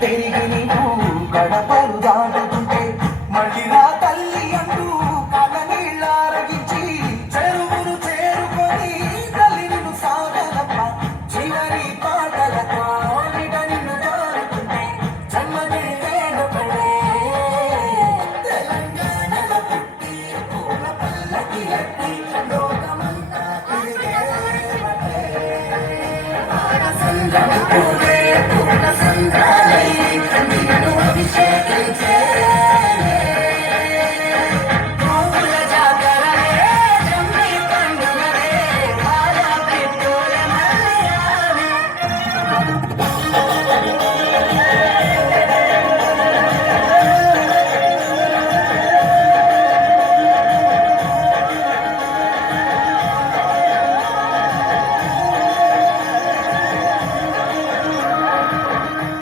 తిరిగి నీకు గడపలు దాటుతుంటే మళ్ళీ రా తల్లి అంటూ కళ్ళ నీళ్ళారగించి చెరువును చేరుకొని తల్లి నిన్ను సాగలప్ప చివరి పాటలతో నిన్ను కోరుతుంటే జన్మని వేడుకలే తెలంగాణలో పుట్టి పూల పల్లకి ఎత్తి లోకమంతా తిరిగే సంగతి